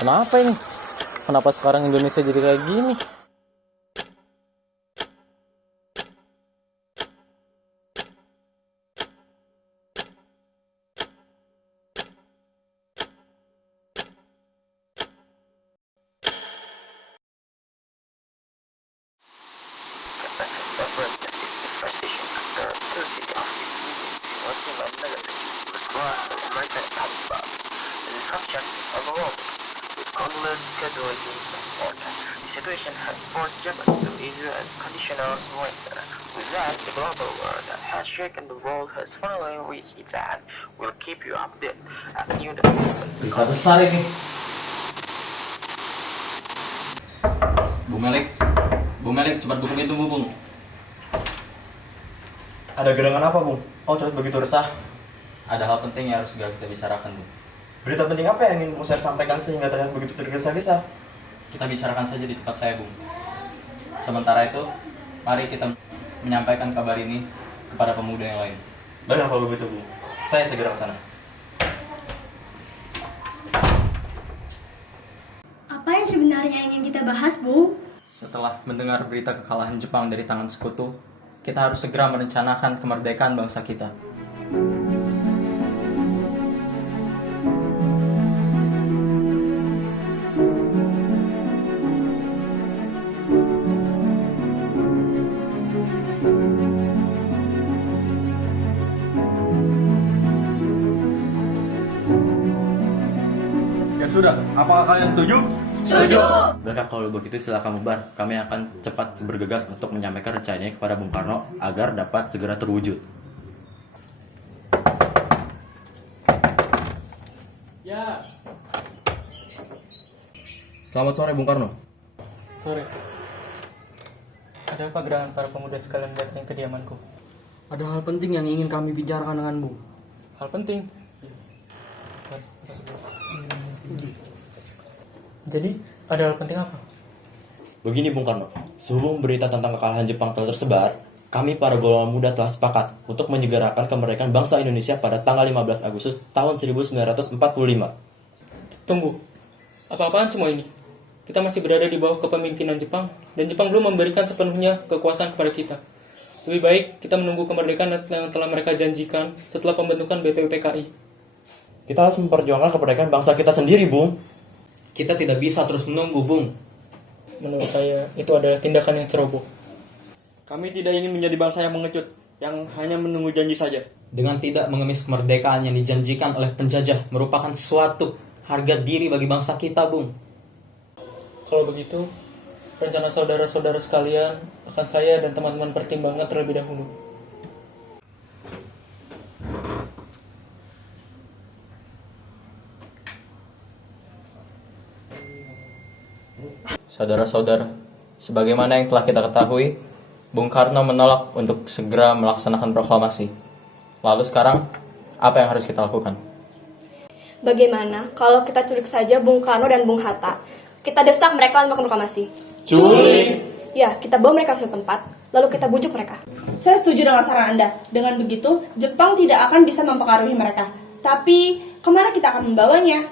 Kenapa ini? Kenapa sekarang Indonesia jadi kayak gini? Japan has suffered massive devastation after two cities of its cities, Hiroshima and Nagasaki, was struck by American atomic bombs. The destruction is overwhelming, with countless casualties and more. The situation has forced Japan to issue a conditional surrender. With that, the global war that has shaken the world has finally reached its end. We'll keep you updated as new development. Berita besar ini. Bung Melek, cepat buka pintu, Bung. Ada gerangan apa, Bung? Kau terlihat begitu resah. Ada hal penting yang harus segera kita bicarakan, Bung. Berita penting apa yang ingin Bung Syar sampaikan sehingga terlihat begitu tergesa-gesa? Kita bicarakan saja di tempat saya, Bung. Sementara itu, mari kita menyampaikan kabar ini kepada pemuda yang lain. Baiklah kalau begitu, Bung. Saya segera ke sana. Apa yang sebenarnya ingin kita bahas, Bu? Setelah mendengar berita kekalahan Jepang dari tangan sekutu, kita harus segera merencanakan kemerdekaan bangsa kita. Ya sudah, apakah kalian setuju? Baiklah kalau begitu silakan bubar. Kami akan cepat bergegas untuk menyampaikan rencananya kepada Bung Karno agar dapat segera terwujud. Ya. Selamat sore, Bung Karno. Sore. Ada apa gerangan para pemuda sekalian datang ke kediamanku? Ada hal penting yang ingin kami bicarakan denganmu. Hal penting. Mari, masuk dulu. Jadi, ada hal penting apa? Begini, Bung Karno. Sehubung berita tentang kekalahan Jepang telah tersebar, kami para golongan muda telah sepakat untuk menyegerakan kemerdekaan bangsa Indonesia pada tanggal 15 Agustus tahun 1945. Tunggu. Apa-apaan semua ini? Kita masih berada di bawah kepemimpinan Jepang, dan Jepang belum memberikan sepenuhnya kekuasaan kepada kita. Lebih baik kita menunggu kemerdekaan yang telah mereka janjikan setelah pembentukan BPUPKI. Kita harus memperjuangkan kemerdekaan bangsa kita sendiri, Bung. Kita tidak bisa terus menunggu, Bung. Menurut saya, itu adalah tindakan yang ceroboh. Kami tidak ingin menjadi bangsa yang mengecut, yang hanya menunggu janji saja. Dengan tidak mengemis kemerdekaan yang dijanjikan oleh penjajah merupakan suatu harga diri bagi bangsa kita, Bung. Kalau begitu, rencana saudara-saudara sekalian akan saya dan teman-teman pertimbangkan terlebih dahulu. Saudara-saudara, sebagaimana yang telah kita ketahui, Bung Karno menolak untuk segera melaksanakan proklamasi. Lalu sekarang, apa yang harus kita lakukan? Bagaimana kalau kita culik saja Bung Karno dan Bung Hatta? Kita desak mereka untuk proklamasi. Culik! Ya, kita bawa mereka ke suatu tempat, lalu kita bujuk mereka. Saya setuju dengan saran Anda. Dengan begitu, Jepang tidak akan bisa mempengaruhi mereka. Tapi, kemana kita akan membawanya?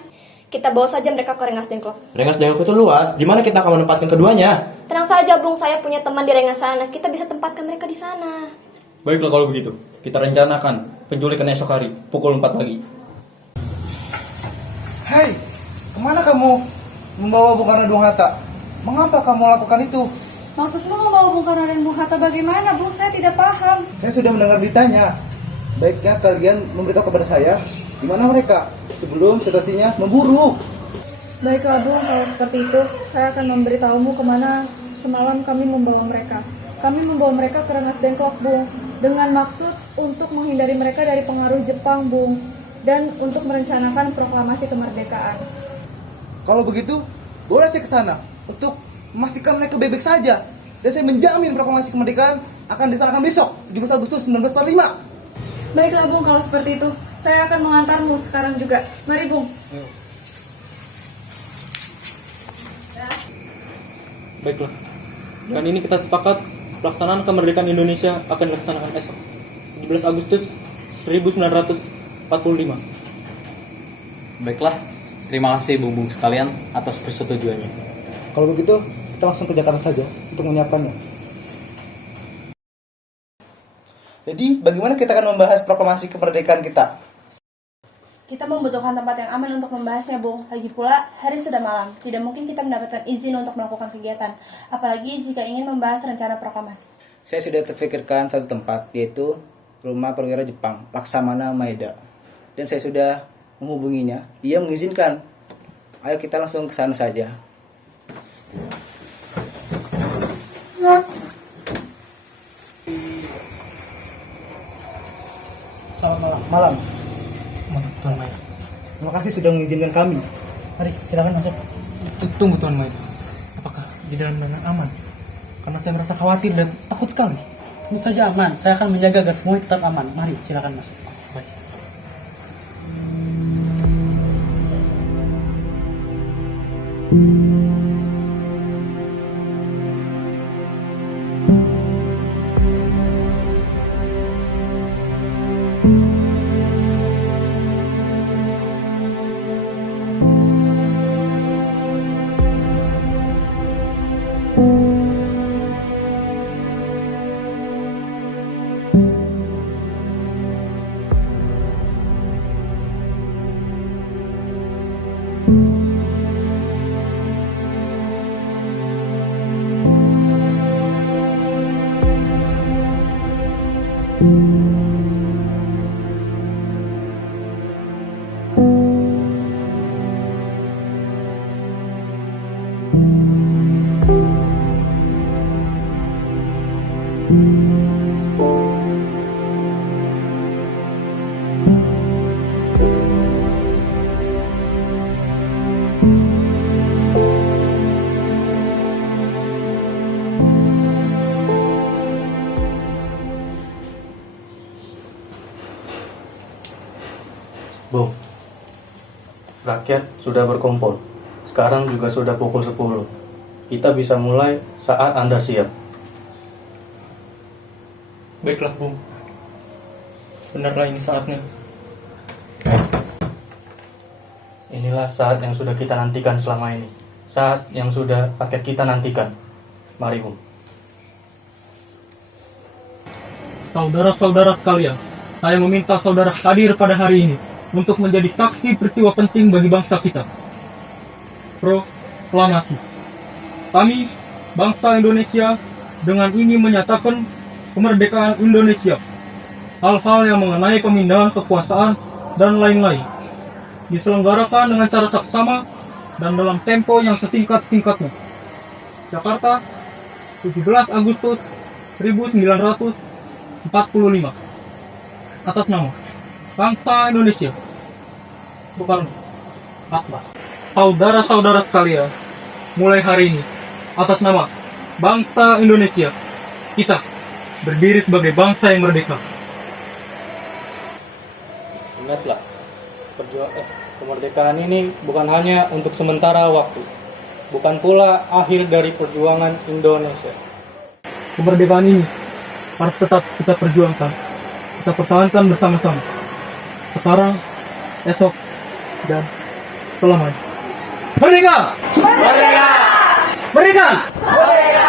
Kita bawa saja mereka ke Rengas Dengklok. Rengas Dengklok itu luas. Di mana kita akan menempatkan keduanya? Tenang saja, Bung. Saya punya teman di Rengas sana. Kita bisa tempatkan mereka di sana. Baiklah kalau begitu. Kita rencanakan penculikan esok hari, pukul 4 pagi. Hai, kemana kamu membawa Bung Karno dan Bung Hatta? Mengapa kamu lakukan itu? Maksudmu membawa Bung Karno dan Bung Hatta bagaimana, Bung? Saya tidak paham. Saya sudah mendengar beritanya. Baiknya kalian memberitahu kepada saya di mana mereka sebelum situasinya memburuk. Baiklah, Bung. Kalau seperti itu, saya akan memberitahumu kemana semalam kami membawa mereka. Kami membawa mereka ke Rengas Dengklok, Bung, dengan maksud untuk menghindari mereka dari pengaruh Jepang, Bung, dan untuk merencanakan proklamasi kemerdekaan. Kalau begitu, boleh saya ke sana untuk memastikan mereka bebek saja. Dan saya menjamin proklamasi kemerdekaan akan dilaksanakan besok, 17 Agustus 1945. Baiklah, Bung. Kalau seperti itu, saya akan mengantarmu sekarang juga. Mari, Bung. Baiklah. Dan ini kita sepakat pelaksanaan kemerdekaan Indonesia akan dilaksanakan esok, 17 Agustus 1945. Baiklah, Terima kasih bung-bung sekalian atas persetujuannya. Kalau begitu, kita langsung ke Jakarta saja untuk menyiapkannya. Jadi, bagaimana kita akan membahas proklamasi kemerdekaan kita? Kita membutuhkan tempat yang aman untuk membahasnya, Bung. Lagi pula, hari sudah malam. Tidak mungkin kita mendapatkan izin untuk melakukan kegiatan. Apalagi jika ingin membahas rencana proklamasi. Saya sudah terpikirkan satu tempat, yaitu Rumah Perwira Jepang, Laksamana Maeda. Dan saya sudah menghubunginya. Ia mengizinkan. Ayo kita langsung ke sana saja. Selamat malam. Tuan Maya. Terima kasih sudah mengizinkan kami. Mari, silakan masuk. Tunggu Tuan Maya. Apakah di dalam sana aman? Karena saya merasa khawatir dan takut sekali. Tentu saja aman. Saya akan menjaga agar semuanya tetap aman. Mari, silakan masuk. Baik. Bung, rakyat sudah berkumpul. Sekarang juga sudah pukul 10. Kita bisa mulai saat Anda siap. Baiklah, Bung. Benarlah ini saatnya. Inilah saat yang sudah kita nantikan selama ini. Saat yang sudah rakyat kita nantikan. Mari, Bung. Saudara-saudara sekalian, saya meminta saudara hadir pada hari ini untuk menjadi saksi peristiwa penting bagi bangsa kita. Proklamasi. Kami, bangsa Indonesia, dengan ini menyatakan kemerdekaan Indonesia. Hal-hal yang mengenai pemindahan kekuasaan dan lain-lain diselenggarakan dengan cara saksama dan dalam tempo yang setingkat-tingkatnya. Jakarta, 17 Agustus 1945. Atas nama bangsa Indonesia. Bukan Akbar. Saudara-saudara sekalian, mulai hari ini, atas nama bangsa Indonesia, kita berdiri sebagai bangsa yang merdeka. Ingatlah, kemerdekaan ini bukan hanya untuk sementara waktu. Bukan pula akhir dari perjuangan Indonesia. Kemerdekaan ini harus tetap kita perjuangkan. Kita pertahankan bersama-sama. Sekarang, esok, dan selamanya. Merdeka! Merdeka! Merdeka! Merdeka!